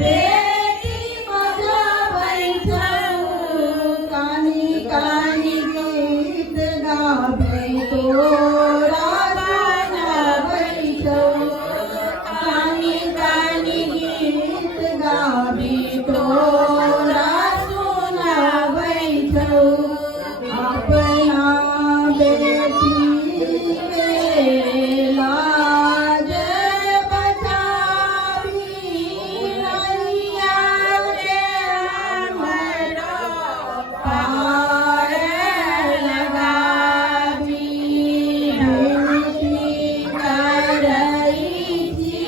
बेटी माझा बैठवू कानी कानी गीत गावे तोरा गाना बैठवू कानी कानी गीत गावे तोरा सोना बैठवू अपना बेटी के लाज बचावी नैया रे हमरो पार लगावी विनती करई छी